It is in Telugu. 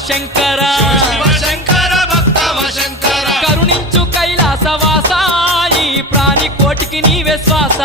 శంకర శివ శంకర భక్తవ శంకర కరుణించు కైలాసవాస ఈ ప్రాణి కోటికి నీవే శ్వాస